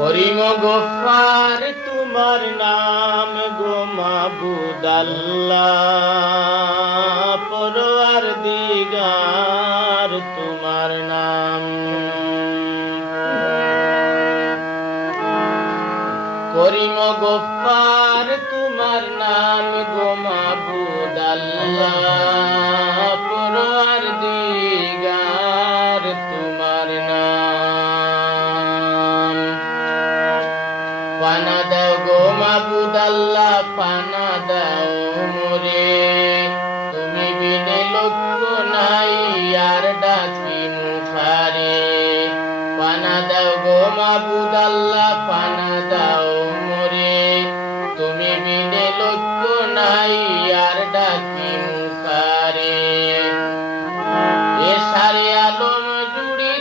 করিম গফফার তোমার নাম গো মাবুদ আল্লাহ, পরওয়ারদিগার তোমার নাম। করিম গফফার তোমার নাম গো মাবুদ আল্লাহ, পরওয়ারদিগার তোমার নাম। পানা দাও গো মাবুদ আল্লাহ, পানা দাও মোরে, তুমি বিনে লক্ষ্য নাই আর ডাকি মুখারে। পানা দাও গো মাবুদ আল্লাহ, পানা